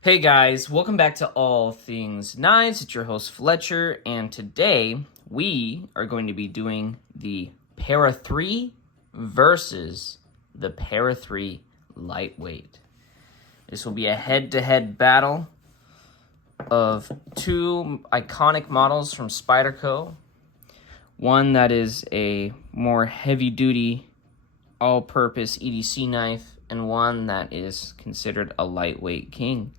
Hey guys, welcome back to All Things Knives. It's your host Fletcher, and today we are going to be doing the Para 3 versus the Para 3 Lightweight. This will be a head-to-head battle of two iconic models from Spyderco. One that is a more heavy-duty, all-purpose EDC knife, and one that is considered a lightweight king.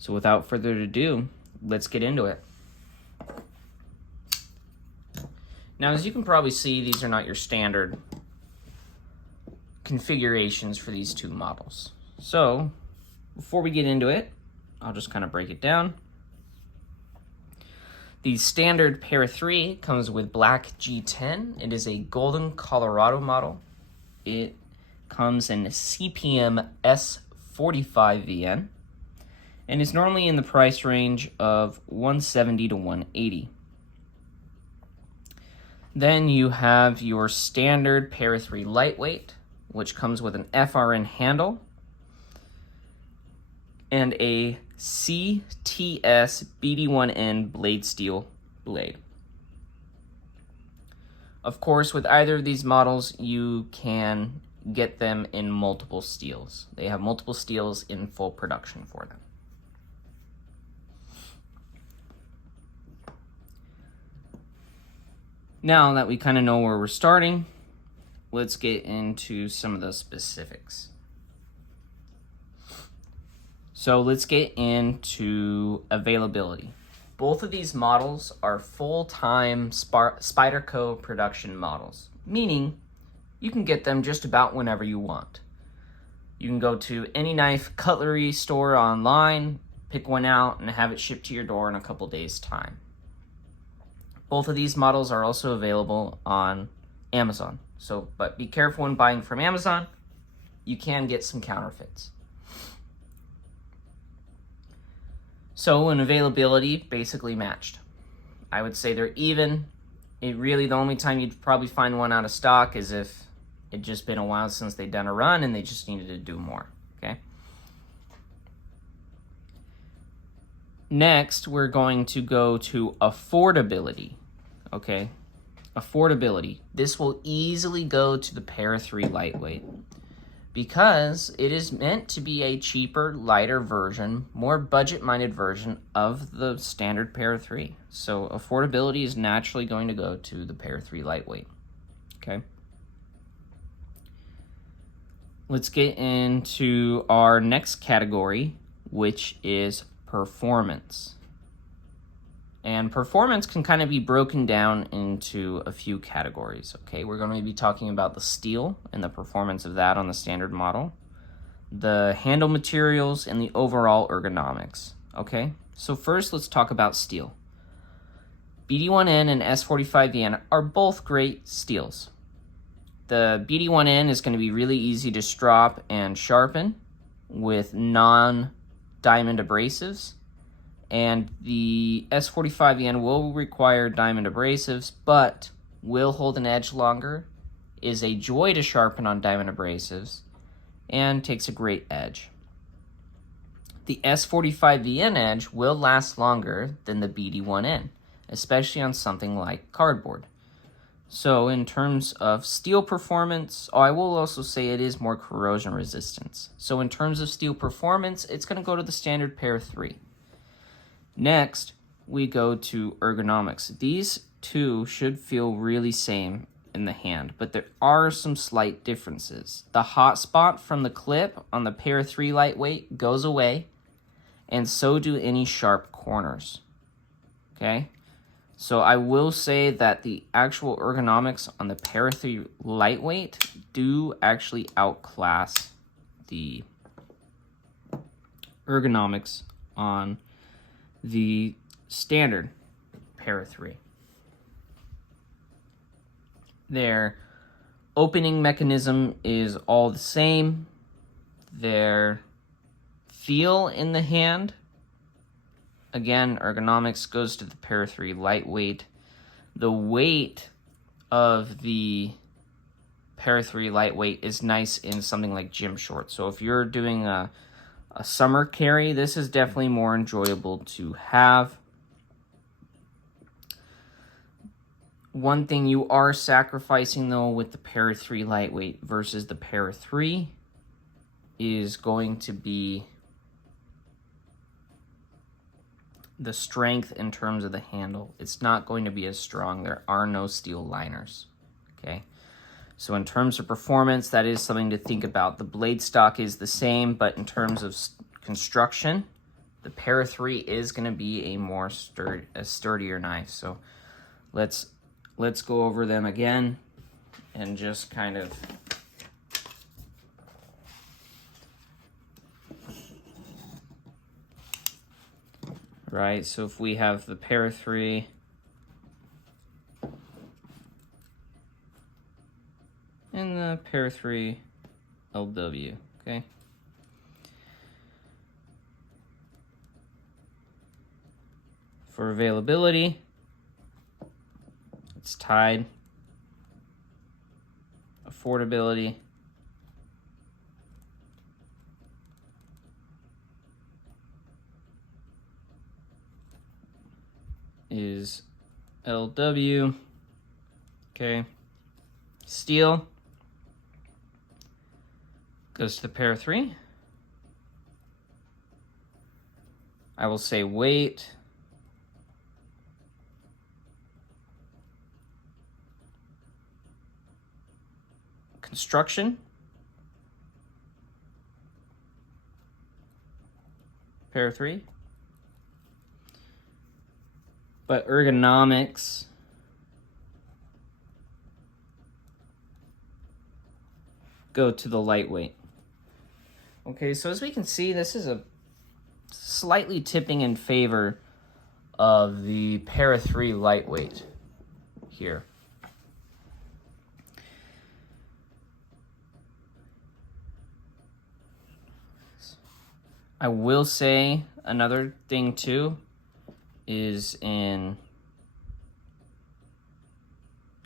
So without further ado, let's get into it. Now, as you can probably see, these are not your standard configurations for these two models. So before we get into it, I'll just kind of break it down. The standard Para 3 comes with black G10. It is a golden Colorado model. It comes in CPM S45VN and is normally in the price range of $170 to $180. Then you have your standard Para 3 Lightweight, which comes with an FRN handle and a CTS BD1N blade steel blade. Of course, with either of these models, you can get them in multiple steels. They have multiple steels in full production for them. Now that we kind of know where we're starting, let's get into some of the specifics. So let's get into availability. Both of these models are full-time Spyderco production models, meaning you can get them just about whenever you want. You can go to any knife cutlery store online, pick one out, and have it shipped to your door in a couple days' time. Both of these models are also available on Amazon. But be careful when buying from Amazon. You can get some counterfeits. So in availability, basically matched. I would say they're even. The only time you'd probably find one out of stock is if it'd just been a while since they'd done a run and they just needed to do more, okay? Next, we're going to go to affordability, okay? Affordability. This will easily go to the Para 3 Lightweight because it is meant to be a cheaper, lighter version, more budget-minded version of the standard Para 3. So affordability is naturally going to go to the Para 3 Lightweight, okay? Let's get into our next category, which is performance. And performance can kind of be broken down into a few categories, okay? We're going to be talking about the steel and the performance of that on the standard model, the handle materials, and the overall ergonomics, okay? So first, let's talk about steel. BD1N and S45VN are both great steels. The BD1N is going to be really easy to strop and sharpen with non-diamond abrasives. And the S45VN will require diamond abrasives, but will hold an edge longer, is a joy to sharpen on diamond abrasives, and takes a great edge. The S45VN edge will last longer than the BD1N, especially on something like cardboard. So in terms of steel performance, I will also say it is more corrosion resistance. So in terms of steel performance, it's going to go to the standard Para 3. Next, we go to ergonomics. These two should feel really same in the hand, but there are some slight differences. The hot spot from the clip on the Para 3 Lightweight goes away, and so do any sharp corners, okay? So I will say that the actual ergonomics on the Para 3 Lightweight do actually outclass the ergonomics on the standard Para 3. Their opening mechanism is all the same. Their feel in the hand, again, ergonomics goes to the Para 3 Lightweight. The weight of the Para 3 Lightweight is nice in something like gym shorts. So if you're doing a a summer carry, this is definitely more enjoyable to have. One thing you are sacrificing though with the Para 3 lightweight versus the Para 3 is going to be the strength in terms of the handle. It's not going to be as strong. There are no steel liners, okay? So in terms of performance, that is something to think about. The blade stock is the same, but in terms of construction, the Para 3 is going to be a sturdier knife. So let's go over them again and just kind of right. So if we have the Para 3 and the Para 3 LW, okay? For availability, it's tied. Affordability, is LW, okay? Steel goes to the Para 3. I will say weight, construction, Para 3. But ergonomics, go to the lightweight. Okay, so as we can see, this is a slightly tipping in favor of the Para 3 lightweight here. I will say another thing too is in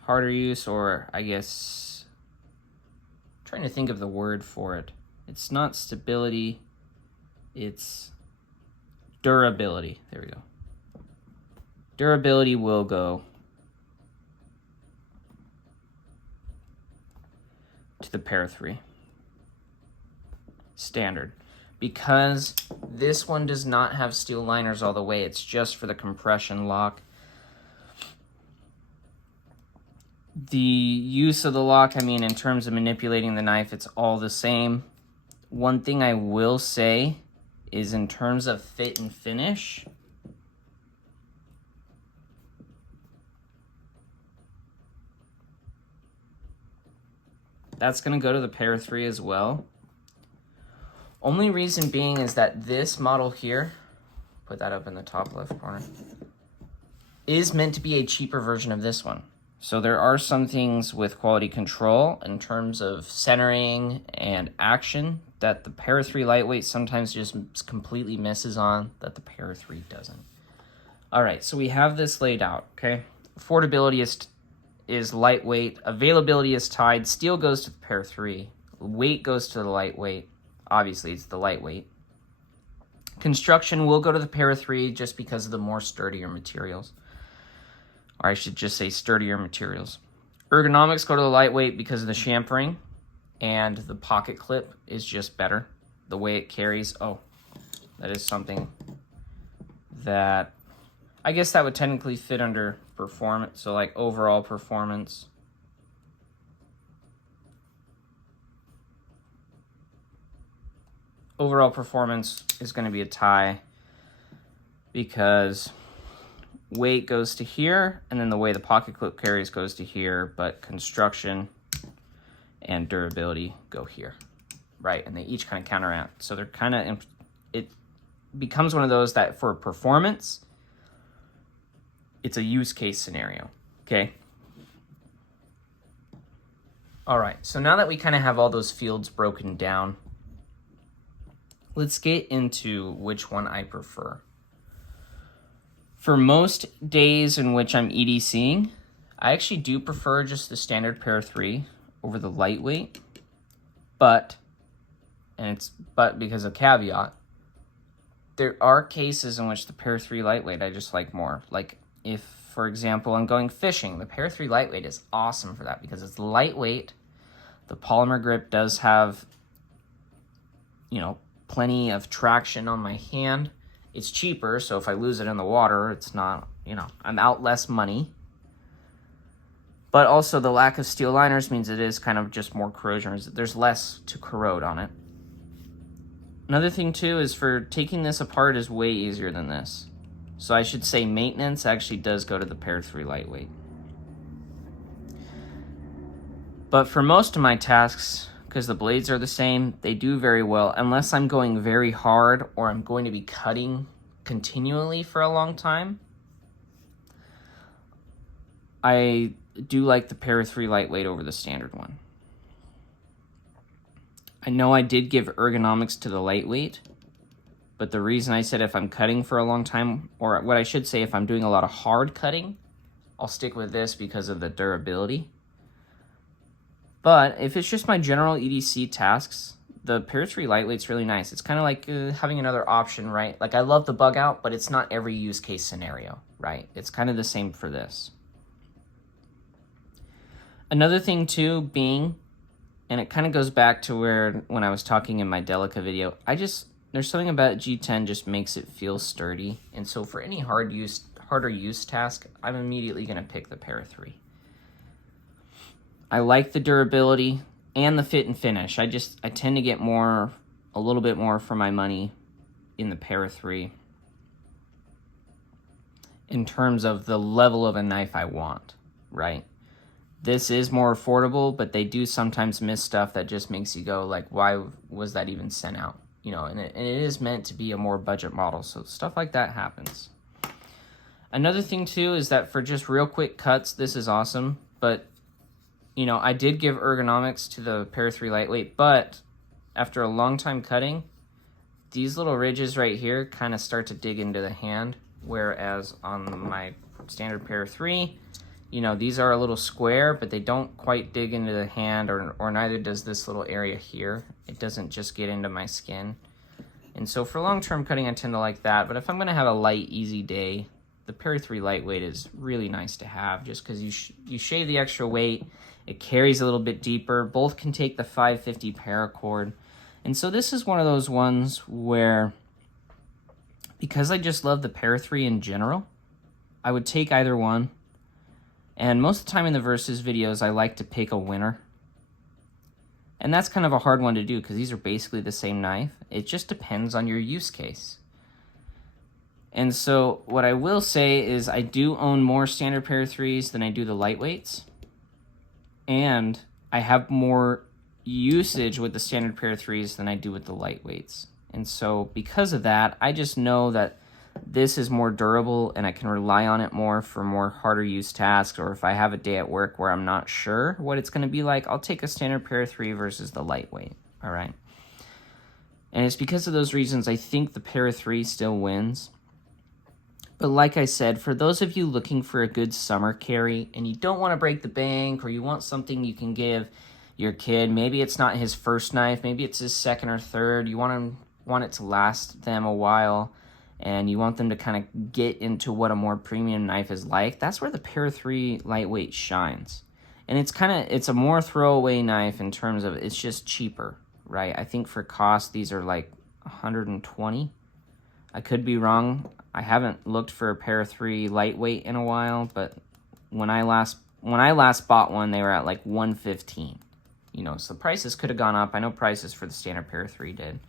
harder use, or I guess I'm trying to think of the word for it. It's not stability, it's durability. There we go. Durability will go to the Para 3 standard. Because this one does not have steel liners all the way, it's just for the compression lock. The use of the lock, I mean, in terms of manipulating the knife, it's all the same. One thing I will say is in terms of fit and finish, that's going to go to the Para 3 as well. Only reason being is that this model here, put that up in the top left corner, is meant to be a cheaper version of this one. So there are some things with quality control in terms of centering and action that the Para 3 lightweight sometimes just completely misses on that the Para 3 doesn't. All right, so we have this laid out, okay? Affordability is lightweight, availability is tied, steel goes to the Para 3, weight goes to the lightweight. Obviously, it's the lightweight. Construction will go to the Para 3 just because of the more sturdier materials. Or I should just say sturdier materials. Ergonomics go to the lightweight because of the chamfering, and the pocket clip is just better. The way it carries, oh, that is something that, I guess that would technically fit under performance, so like overall performance. Overall performance is going to be a tie because weight goes to here, and then the way the pocket clip carries goes to here, but construction and durability go here, right? And they each kind of counteract. So they're kind of, it becomes one of those that for performance, it's a use case scenario, okay? All right, so now that we kind of have all those fields broken down, let's get into which one I prefer. For most days in which I'm EDCing, I actually do prefer just the standard Para 3 over the lightweight, but but because of caveat, there are cases in which the Para 3 lightweight I just like more. Like if, for example, I'm going fishing, the Para 3 lightweight is awesome for that because it's lightweight. The polymer grip does have, you know, plenty of traction on my hand. It's cheaper, so if I lose it in the water, it's not, you know, I'm out less money. But also the lack of steel liners means it is kind of just more corrosion. There's less to corrode on it. Another thing too is for taking this apart is way easier than this. So I should say maintenance actually does go to the Para 3 lightweight. But for most of my tasks, because the blades are the same, they do very well unless I'm going very hard or I'm going to be cutting continually for a long time. I do like the Para 3 lightweight over the standard one. I know I did give ergonomics to the lightweight, but the reason I said if I'm cutting for a long time, or what I should say if I'm doing a lot of hard cutting, I'll stick with this because of the durability. But if it's just my general EDC tasks, the Para 3 lightweight's really nice. It's kind of like having another option, right? Like I love the bug out, but it's not every use case scenario, right? It's kind of the same for this. Another thing too being, and it kind of goes back to when I was talking in my Delica video, there's something about G10 just makes it feel sturdy. And so for any harder use task, I'm immediately going to pick the Para 3. I like the durability and the fit and finish. I tend to get a little bit more for my money in the Para 3 in terms of the level of a knife I want, right? This is more affordable, but they do sometimes miss stuff that just makes you go like, why was that even sent out? You know, and it is meant to be a more budget model, so stuff like that happens. Another thing too is that for just real quick cuts, this is awesome, but you know, I did give ergonomics to the Para 3 lightweight, but after a long time cutting, these little ridges right here kind of start to dig into the hand, whereas on my standard Para 3, you know, these are a little square, but they don't quite dig into the hand, or neither does this little area here. It doesn't just get into my skin. And so for long-term cutting, I tend to like that, but if I'm gonna have a light, easy day, the Para 3 lightweight is really nice to have just because you shave the extra weight. It carries a little bit deeper. Both can take the 550 paracord. And so this is one of those ones where, because I just love the Para 3 in general, I would take either one. And most of the time in the Versus videos, I like to pick a winner. And that's kind of a hard one to do because these are basically the same knife. It just depends on your use case. And so what I will say is I do own more standard Para 3s than I do the lightweights. And I have more usage with the standard Para 3s than I do with the lightweights. And so because of that, I just know that this is more durable and I can rely on it more for more harder use tasks, or if I have a day at work where I'm not sure what it's going to be like, I'll take a standard Para 3 versus the lightweight, all right? And it's because of those reasons I think the Para 3 still wins. But like I said, for those of you looking for a good summer carry and you don't want to break the bank, or you want something you can give your kid, maybe it's not his first knife, maybe it's his second or third, you want it to last them a while, and you want them to kind of get into what a more premium knife is like, that's where the Para 3 lightweight shines. And it's a more throwaway knife in terms of it's just cheaper, right? I think for cost, these are like $120. I could be wrong. I haven't looked for a Para 3 lightweight in a while, but when I last bought one, they were at like $115. You know, so prices could have gone up. I know prices for the standard Para 3 did.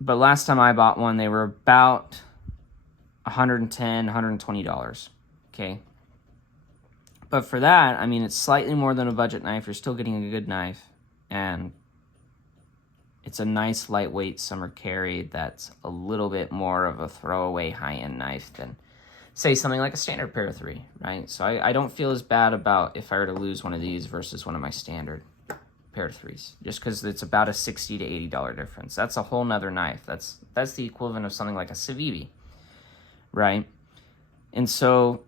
But last time I bought one, they were about $110, $120, okay? But for that, I mean, it's slightly more than a budget knife. You're still getting a good knife, and it's a nice lightweight summer carry that's a little bit more of a throwaway high-end knife than, say, something like a standard Para 3, right? So I don't feel as bad about if I were to lose one of these versus one of my standard Para 3s, just because it's about a $60 to $80 difference. That's a whole nother knife. That's the equivalent of something like a Civivi, right? And so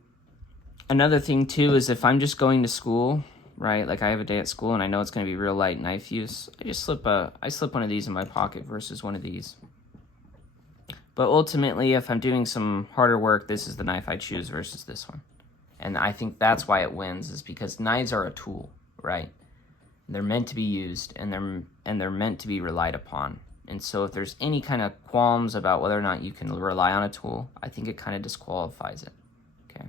another thing too is if I'm just going to school, right? Like I have a day at school and I know it's going to be real light knife use. I slip one of these in my pocket versus one of these. But ultimately, if I'm doing some harder work, this is the knife I choose versus this one. And I think that's why it wins, is because knives are a tool, right? They're meant to be used, and they're meant to be relied upon. And so if there's any kind of qualms about whether or not you can rely on a tool, I think it kind of disqualifies it, okay?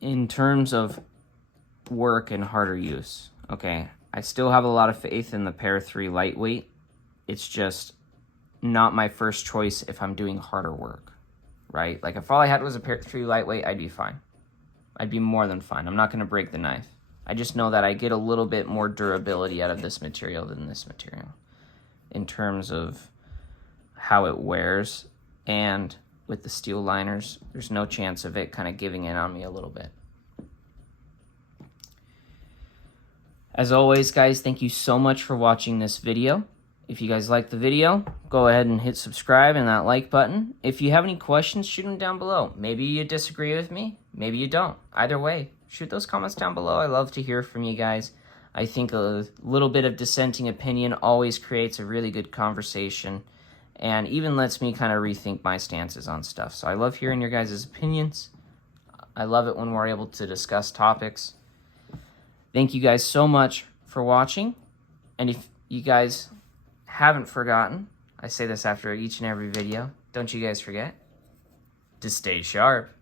In terms of work and harder use, okay, I still have a lot of faith in the Pair 3 lightweight. It's just not my first choice if I'm doing harder work, right? Like if all I had was a Pair 3 lightweight, I'd be fine. I'd be more than fine. I'm not going to break the knife. I just know that I get a little bit more durability out of this material than this material in terms of how it wears, and with the steel liners, there's no chance of it kind of giving in on me a little bit. As always, guys, thank you so much for watching this video. If you guys like the video, go ahead and hit subscribe and that like button. If you have any questions, shoot them down below. Maybe you disagree with me, maybe you don't. Either way, shoot those comments down below. I love to hear from you guys. I think a little bit of dissenting opinion always creates a really good conversation and even lets me kind of rethink my stances on stuff. So I love hearing your guys' opinions. I love it when we're able to discuss topics. Thank you guys so much for watching. And if you guys haven't forgotten, I say this after each and every video, don't you guys forget to stay sharp.